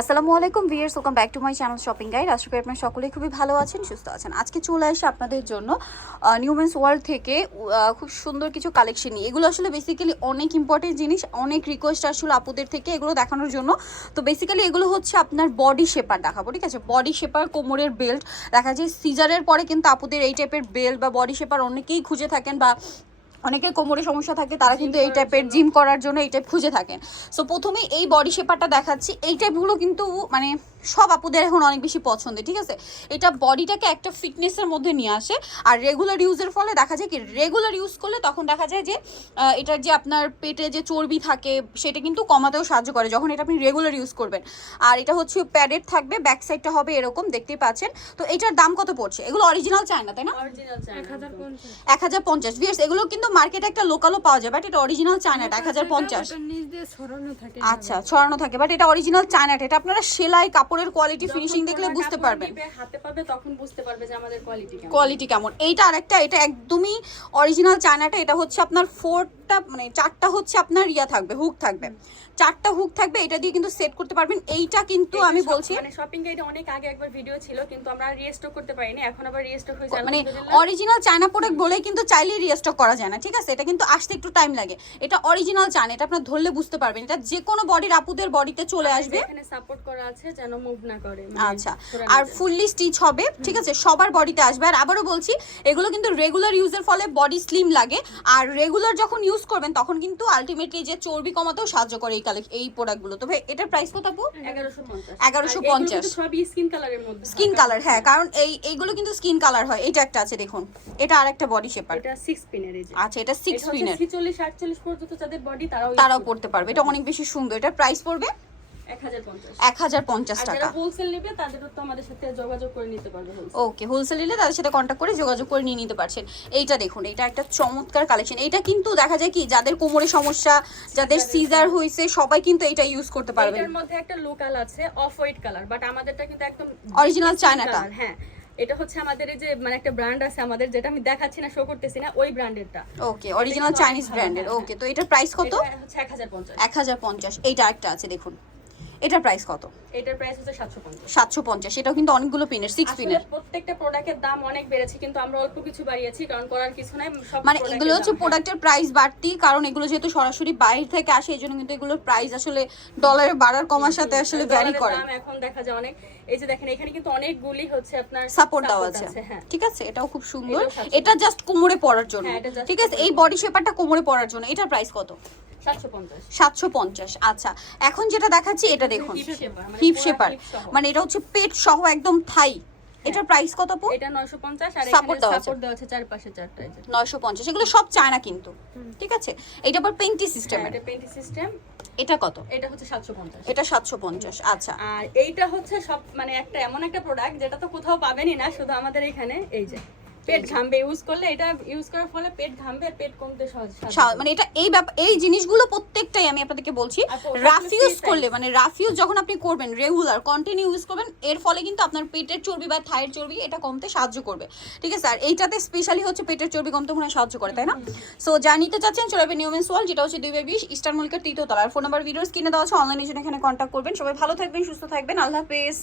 আসসালামু আলাইকুম viewers welcome back to my channel shopping guide আশা করি আপনারা সকলেই খুবই ভালো আছেন, সুস্থ আছেন। আজকে চলে আসে আপনাদের জন্য নিউমেন্স ওয়ার্ল্ড থেকে খুব সুন্দর কিছু কালেকশন নিয়ে। এগুলো আসলে বেসিক্যালি অনেক ইম্পর্টেন্ট জিনিস, অনেক রিকোয়েস্ট আসলে আপুদের থেকে এগুলো দেখানোর জন্য। তো বেসিক্যালি এগুলো হচ্ছে আপনার বডি শেপার দেখাবো, ঠিক আছে? বডি শেপার কোমরের বেল্ট দেখা যায় সিজারের পরে কিন্তু আপুদের এই টাইপের বেল্ট বা বডি শেপার অনেকেই খুঁজে থাকেন বা অনেকের কোমরে সমস্যা থাকে তারা কিন্তু এই টাইপের জিম করার জন্য এই টাইপ খুঁজে থাকেন। সো প্রথমে এই বডি শেপারটা দেখাচ্ছি। এই টাইপগুলো কিন্তু মানে সব আপুদের এখন অনেক বেশি পছন্দের ঠিক আছে? এটা বডিটাকে একটা ফিটনেসের মধ্যে নিয়ে আসে আর রেগুলার ইউজের ফলে দেখা যায় কি রেগুলার ইউজ করলে তখন দেখা যায় যে এটার যে আপনার পেটে যে চর্বি থাকে সেটা কিন্তু কমাতেও সাহায্য করে যখন এটা আপনি রেগুলার ইউজ করবেন। আর এটা হচ্ছে প্যাডেড থাকবে ব্যাক সাইডটা হবে এরকম দেখতেই পাচ্ছেন। তো এটার দাম কত পড়ছে? এগুলো অরিজিনাল চায় না? তাই না এক হাজার পঞ্চাশ। ভিয়ার্স এগুলো কিন্তু মার্কেটে একটা লোকালও পাওয়া যায় বাট এটা অরিজিনাল চায়নাটা এক হাজার পঞ্চাশ। দিয়ে ছড়ানো থাকে আচ্ছা ছড়ানো থাকে বাট এটা অরিজিনাল চায়নাটা এটা আপনারা সেলাই কাপড়ের কোয়ালিটি ফিনিশিং দেখলে বুঝতে পারবেন হাতে পাবে তখন বুঝতে পারবে যে আমাদের কোয়ালিটি কেমন। কোয়ালিটি কেমন। এইটা আরেকটা এটা একদমই অরিজিনাল চায়নাটা এটা হচ্ছে আপনার ফোরটা মানে চারটা হচ্ছে আপনার ইয়া থাকবে হুক থাকবে। চারটা হুক থাকবে এটা দিয়ে কিন্তু সেট করতে পারবেন। এইটা কিন্তু আমি বলছি মানে শপিং গাইডে অনেক আগে একবার ভিডিও ছিল কিন্তু আমরা রিস্টক করতে পারিনি এখন আবার রিস্টক হয়েছে মানে অরিজিনাল চায়না প্রোডাক্ট বলে কিন্তু চাইলে রিস্টক করা যায় না ঠিক আছে? এটা কিন্তু আসতে একটু টাইম লাগে। এটা অরিজিনাল চায়না এটা আপনার ধরলে বুঝতে পারবেন। এটা যে কোনো বডির আপুদের বডিতে চলে আসবে। এখানে সাপোর্ট করা আছে যেন মুভ না করে মানে আচ্ছা আর ফুললি স্টিচ হবে ঠিক আছে? সবার বডিতে আসবে। আর আবারও বলছি এগুলো কিন্তু রেগুলার ইউজের ফলে বডি স্লিম লাগে। আর রেগুলার যখন ইউজ করবেন তখন কিন্তু আলটিমেটলি যে চর্বি কমাতেও সাহায্য করে এই কালেক এই প্রোডাক্টগুলো তো ভাই এটার প্রাইস কত আপু? 1150 1150 আর এগুলো কিন্তু সবই স্কিন কালারের মধ্যে স্কিন কালার হ্যাঁ কারণ এই এইগুলো কিন্তু স্কিন কালার হয়। এটা একটা আছে দেখুন। এটা আরেকটা বডি শেপার এটা 6 পিনের এই আচ্ছা এটা সিক্স পিনের হচ্ছে 46 48 পর্যন্ত যাদের বডি তারাও তারাও পড়তে পারবে। এটা অনেক বেশি সুন্দর। এটার প্রাইস পড়বে? 1050 এক হাজার পঞ্চাশ টাকা। হোলসেল নেবে তাদেরও তো আমাদের সাথে যোগাযোগ করে নিতে পারবে ওকে হোলসেল নিলে তাদের সাথে কন্ট্যাক্ট করে যোগাযোগ করে নিয়ে নিতে পারছেন। এইটা দেখুন এটা একটা চমৎকার কালেকশন এটা কিন্তু দেখা যায় কি যাদের কোমরে সমস্যা যাদের সিজার হয়েছে সবাই কিন্তু এটা ইউজ করতে এটার মধ্যে একটা লোকাল আছে অফ হোয়াইট কালার বাট আমাদেরটা কিন্তু একদম চায়নাটা। হ্যাঁ। এটা হচ্ছে আমাদের এই যে মানে একটা ব্র্যান্ড আছে আমাদের যেটা আমি দেখাচ্ছি না শো করতেছি না ওই ব্র্যান্ডেরটা ওকে অরিজিনাল চাইনিজ ব্র্যান্ডের ওকে তো এটার প্রাইস কত? হচ্ছে 1050 এক হাজার পঞ্চাশ এইটা একটা আছে দেখুন। এটার প্রাইস কত? এটার প্রাইস হচ্ছে 750 সাতশো পঞ্চাশ এটাও কিন্তু অনেকগুলো পিনের সিক্স আসলে পিনের। প্রত্যেকটা প্রোডাক্টের দাম অনেক বেড়েছে কিন্তু আমরা অল্প কিছু বাড়িয়েছি কারণ করার কিছু নাই সব মানে এগুলো হচ্ছে। প্রোডাক্টের প্রাইস বাড়তি কারণ এগুলো যেহেতু সরাসরি বাইরে থেকে আসে এই জন্য কিন্তু এগুলোর প্রাইস আসলে ডলারের বাড়ার কমার সাথে আসলে ভ্যারি করে। দাম এখন দেখা যায় অনেক। এই যে দেখেন এখানে কিন্তু অনেকগুলি হচ্ছে আপনার সাপোর্ট দেওয়া আছে। হ্যাঁ। ঠিক আছে? এটাও খুব সুন্দর। এটা জাস্ট কোমরে পরার জন্য। হ্যাঁ, ঠিক আছে? এই বডি শেপারটা কোমরে পরার জন্য। এটার প্রাইস কত? 750 সাতশো পঞ্চাশ। আচ্ছা। এখন যেটা দেখাচ্ছি এটা দেখুন। shaper, মানে হিপ শেপার মানে এটা হচ্ছে পেট সহ একদম থাই। এটার প্রাইস কত পো? এটা 950 আর দেওয়া সাপোর্ট দেওয়া আছে চারপাশে চারটা এই যে। নয়শো পঞ্চাশ এগুলো সব চায়না কিন্তু। ঠিক আছে? এটা আবার পেন্টি হ্যাঁ, এটা পেন্টি সিস্টেম এটা কত? এটা হচ্ছে 750 এটা সাতশো পঞ্চাশ আচ্ছা। আর এইটা হচ্ছে সব মানে একটা এমন একটা প্রোডাক্ট যেটা তো কোথাও পাবেনই না শুধু আমাদের এখানে এই যে। পেট ঘামবে ইউজ করলে এটা ইউজ করার ফলে পেট ঘামবে আর পেট কমতে সহজ। মানে এটা এই এই জিনিসগুলো প্রত্যেকটাই আমি আপনাদেরকে বলছি। রাফ ইউজ করলে মানে রাফ ইউজ যখন আপনি করবেন রেগুলার কন্টিনিউ ইউজ করবেন এর ফলে কিন্তু আপনার পেটের চর্বি বা থায়ের চর্বি এটা কমতে সাহায্য করবে। ঠিক আছে আর এইটাতে স্পেশালি হচ্ছে পেটের চর্বি কমতে মনে সাহায্য করে তাই না? সো যা নিতে চাচ্ছেন চলে নিউমেন্স ওয়াল যেটা হচ্ছে দুই বাই বিশ ইস্টার মলিকের তৃতীয় তলা আর ফোন নাম্বার ভিডিওস কিনে দেওয়া আছে অনলাইনে জন্য এখানে কন্ট্যাক্ট করবেন। সবাই ভালো থাকবেন সুস্থ থাকবেন। আল্লাহ হাফেজ।